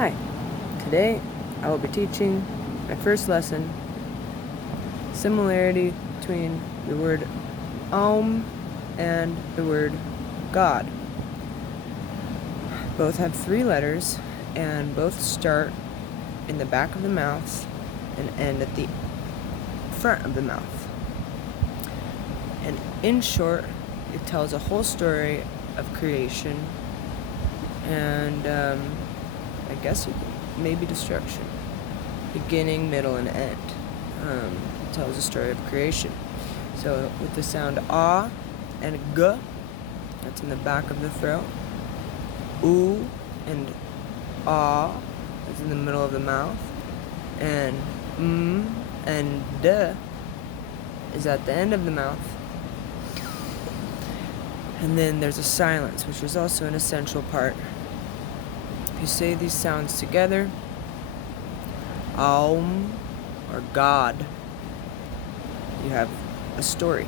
Hi, today I will be teaching my first lesson, similarity between the word AUM and the word God. Both have 3 letters and both start in the back of the mouth and end at the front of the mouth. And in short, it tells a whole story of creation and I guess maybe destruction. Beginning, middle, and end. It tells a story of creation. So with the sound ah and g, that's in the back of the throat. Oo and ah, that's in the middle of the mouth. And and d is at the end of the mouth. And then there's a silence, which is also an essential part. If you say these sounds together, Aum or God, you have a story.